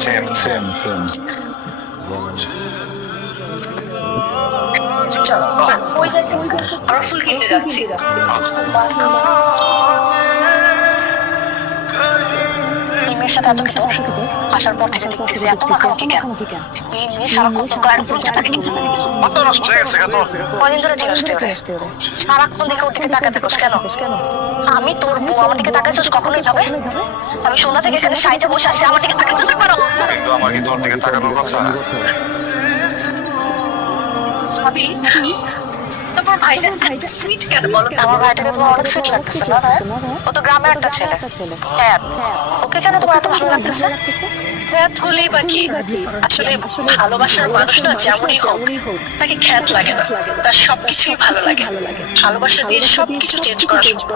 Same same same. চলো ওই যাইতেছে আমরা ফুল কিনতে যাচ্ছি। এই মেয়ের সাথে এত কিছু আসার পর থেকে দেখতেছি এত মাখামাখি কেন? এই মেয়ে সারাক্ষণ তো গায়ের উপর উঠে থাকে কিন্তু কদিন ধরে চিনস তুই ওরে? সারাক্ষণ দেখে ওর দিকে তাকাতে থাকোস কেন? আমি তোর বউ, আমার দিকে তাকাইছিস কখনোই ভাবে? আমি সন্ধ্যা থেকে এখানে সাইডে বসে আসছি, আমার দিকে তাকাতে তুই পারো? কিন্তু আমার কি তোর দিকে তাকানোর কথা? ভাবি তোমার ভাইটা এত সুইট কেন বলো? আমার ভাইটাকে তোমার অনেক সুইট লাগতেছে না? ও তো গ্রামের একটা ছেলে। হ্যাঁ, ওকে কেন তোমার এত ভালো লাগতেছে? খ্যাত হলেই বা কি, আসলে ভালোবাসার মানুষ না যেমনই হোক তাকে খ্যাত লাগে না, তার সবকিছুই ভালো লাগে। ভালোবাসা দিয়ে সবকিছু চেঞ্জ করা সম্ভব।